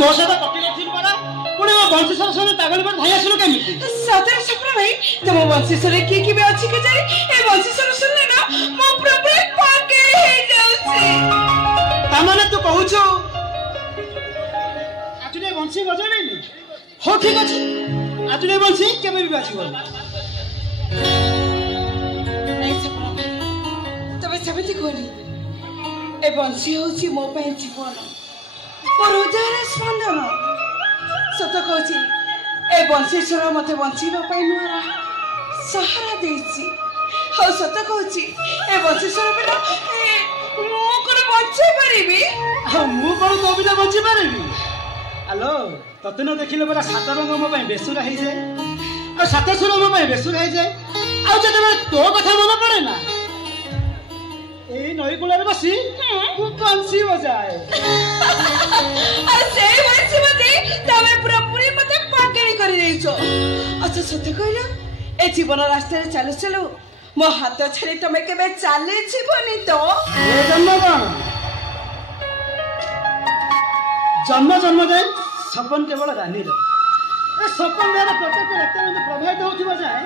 मो सहित कटी रखिल परा पुणी मो बंशीश्वर सहित तागली पर धाई आसिलु केमिति सतरे सपना भाई तुम बंशीश्वर की भी अच्छी के जाई ए बंशीश्वर सुनले ना मो पूरा पाके हे जाउसी तामाने तू कहूछु आजुने बंशी बजेबेनी हो ठीक अछि आजुने बंशी केबे भी बाजिबो ए सपना तबे समिति कोनी ए बंशी होची मो पे जीवन मोर हृदय स्पंदन सत कहूची ए बंशीश्वर मते बंशीबा पाई नुआरा सहारा देछि हो सत कहूची ए बंशीश्वर बिना मो कोन बंचे परिबी मु कोन तो बिना बंची पारिबी हेलो तते न देखिले परा सात रंग मो पे बेसुरा हे जाय आ सात सुर मो पे बेसुरा हे जाय आ जते तो कथा मन पड़े ना ए नई कुलारे बसी बंशी बजाए अरे से बंशी बजे तमे पूरा पूरी मते पाकेणी कर देइछो अच्छा सत्य कहलो ए जीवन रास्ते चलो चलो मो हाथ छाड़ी तमे केबे चाले जीवनी तो ए जन्म जन्म दे सपन केवल रानी रो ए सपन द्वारा प्रत्येक व्यक्ति में प्रभावित होथिबा जाय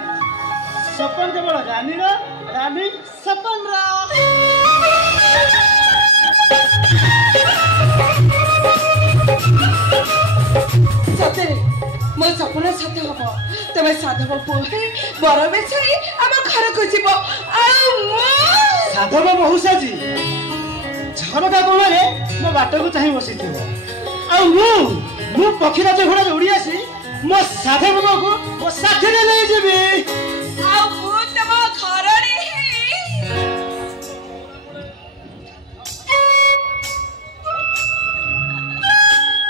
सपन केवल रानी रो रानी सपन रा सतरे मो सपना सत्य हबो तमे साधव पोहे बर बेछई हम घर को जीवो आ मो साधव बहुसा जी झरका कोणरे मो बाट को चाहि बसिथिबो आ मु पखीराज घोड़ा उड़ी आसी मो साधव को मो साथी ले ले जेबी आ मु तम घरणी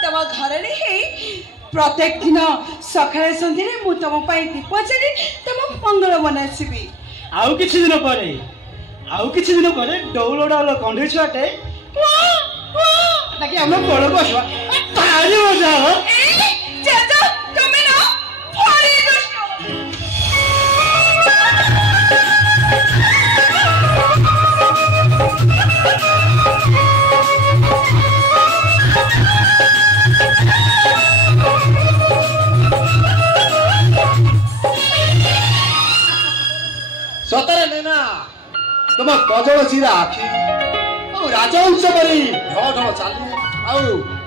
तम घरणी प्रत्येक दिन सकाळे संध्यारे मु तम पाई दीप जली तम मंगल मनासिबी आउ किछि दिन परे डौल डौल कंढी छुआटे ताकि हम बड़ को आसवा भारी मजा हो ए चाचा तमे ना भारी दुष्ट सतरे नेना तुम कजल चिरा आखि और राजवंश परी ढ ढ चाली आउ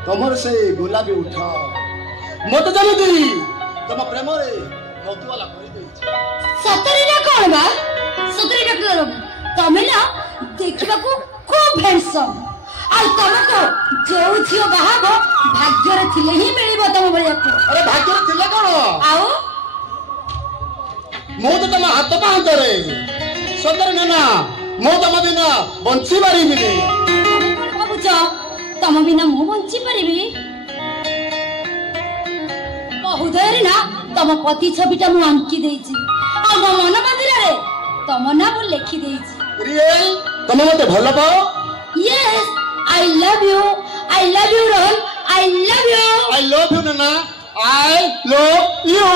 तमर से गुलाबी उठ मत जमीती तुम प्रेम रे मधुवाला करि देछि सतरे ना कोन बा सतरे डॉक्टर तमे ना देखिबा को खूब हैंडसम आ तमको जो झियो बाहाबो भाग्य रे थिले ही मिलिबो तम बलिया को अरे भाग्य रे थिले कोन आउ मो तो तुम हाथ पांत रे सतरे नेना मो तुम बिना बंची पारिबिनी भाबुच तम बिना मु बंची परिबी बहुदयरे ना तम पति छबिटा मु अंकी देछि आ मो मन मंदिर रे तम ना मु लिखि देछि रियल तुम मते भल पाओ yes I love you Rohan I love you नाना I love you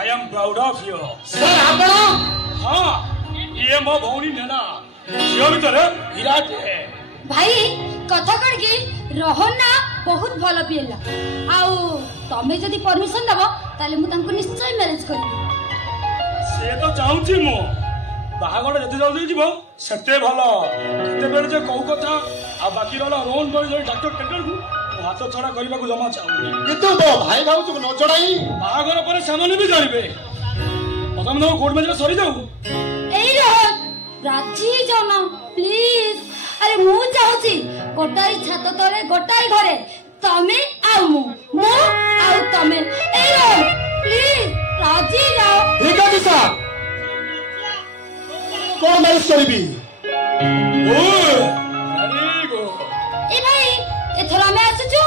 I am proud of you. Sir, ଆପଣ हाँ ये ମୋ ଭଉଣୀ ନେନା ଝିଅ ଭିତରେ ବିରାଟ ଭାଇ କଥା କଣ କି ରୋହନ ନା ବହୁତ ଭଲ ପିଲା ଆଉ ତମେ ଯଦି ପରମିଶନ ଦବ ତାହେଲେ ମୁଁ ତାଙ୍କୁ ନିଶ୍ଚୟ ମ୍ୟାରେଜ କରିବି। ସେ ତ ଚାହୁଁଛି ମୁଁ ବାହାଘର ଯେତେ ଜଲ୍ଦି ଯିବ ସେତେ ଭଲ। କେତେବେଳେ ଯେ କୋଉ କଥା ଆଉ ବାକି ରହିଲା ରୋହନ ଭଳି ଜଣେ ଡାକ୍ତର ଟେଣ୍ଡରକୁ ହାତ ଛଡା କରିବାକୁ ଜମା ଚାହୁଁନି। କିନ୍ତୁ ମୋ ଭାଇ ଭାଉଜକୁ ନ ଜଣାଇ ବାହାଘର ପରେ ସେମାନେ ବି ଜାଣିବେ। ପ୍ରଥମେ ତମ କୋର୍ଟ ମ୍ୟାରେଜ ସରିଯାଉ। ଏଇ ରୋହନ ରାଜି ଯାଉନ ପ୍ଲିଜ। ଆରେ ମୁଁ ଚାହୁଁଛି ଗୋଟାଏ ଛାତ ତଳେ ଗୋଟାଏ ଘରେ ତମେ ଆଉ ମୁଁ ଆଉ ତମେ। ଏଇ ରୋହନ ପ୍ଲିଜ ରାଜି ଯାଅ। ଠିକ ଅଛି ସାର୍ କଣ ମ୍ୟାରେଜ କରିବି? ଏ ଭାଇ ଏଥର ଆମେ ଆସୁଛୁ।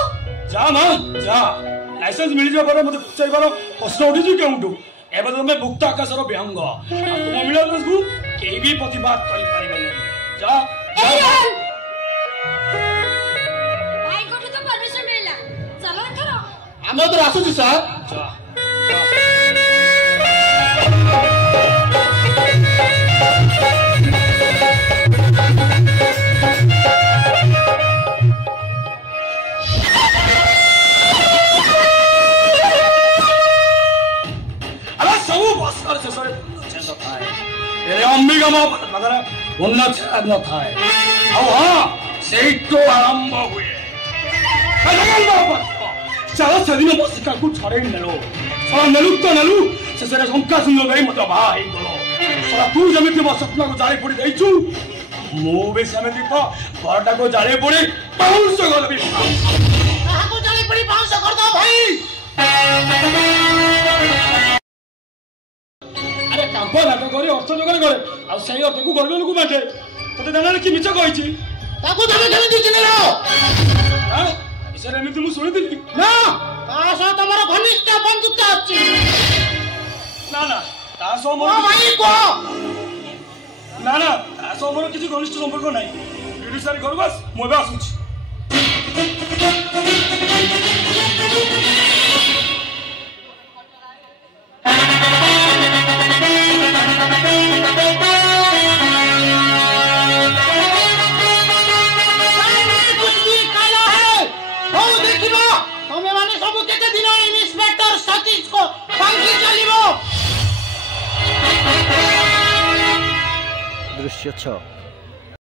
ଯା ମା ଯା ଲାଇସେନ୍ସ ମିଳିଯିବା ପରେ ମତେ ପଚାରିବାର ପ୍ରଶ୍ନ ଉଠିଛି କେଉଁଠୁ। ଏବେ ତମେ ମୁକ୍ତ ଆକାଶର ବିହଙ୍ଗ ଆଉ ତୁମ ମିଳିବା केही भी प्रतिवाद करि परिबे जा ए रोहन भाई कोठे तो परमिशन मिलला चलो करो हम तो आसु छी सर जा अंबिका न थाए आरंभ हुए चलो सेदिन मो शिकार को छड़े नेलो सारा नेलु तो नेलु से शंका सुन गई मत बाहा हे गलो सारा तू जमिति मो सपना को जाळे पड़ी दैछु मो बे समिति को घरटा को जाळे पड़ी पाउंस गल भी कहा को जाळे पड़ी पाउंस कर दो भाई अरे कांपो लाग करे अर्थ जगरे करे आ सही अर्थ को गरबे लोक बाटे तते दाना कि मिछ कहिछि ताको तमे केने दिथिलो हां इसे एमिति मु सुनिदिली ना तासो तमरो घनिष्ठ बंधुता अछि ना ना तासो मोर भाई को ना ना तासो मोर किछि घनिष्ठ संपर्क नै बिडि सारी घर बस मो बे आसुछि दृश्य 6